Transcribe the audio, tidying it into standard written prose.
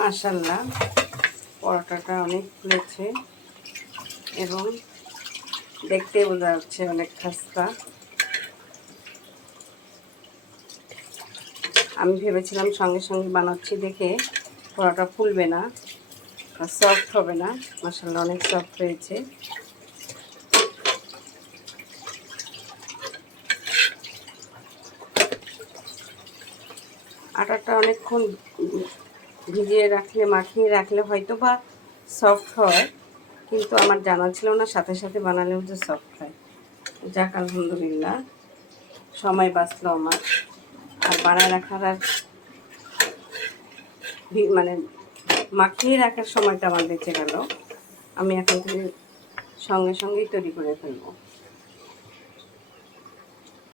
মাশাআল্লাহ পরোটাটা অনেক ফুলেছে এবং দেখতে বোঝা যাচ্ছে অনেক খাস্তা। আমি ভেবেছিলাম সঙ্গে সঙ্গে বানাচ্ছি দেখে পরোটা ফুলবে না, সফট হবে না। মাশাআল্লাহ অনেক সফট হয়েছে। আটাটা অনেকক্ষণ ভিজিয়ে রাখলে, মাখিয়ে রাখলে হয়তো বা সফট হয়, কিন্তু আমার জানা ছিল না সাথে সাথে বানালেও যে সফট হয়। যাক আলহামদুলিল্লাহ, সময় বাঁচলো আমার। আর বানায় রাখার আর মানে মাখিয়ে রাখার সময়টা আমার বেঁচে গেল। আমি এখন থেকে সঙ্গে সঙ্গেই তৈরি করে ফেলবো।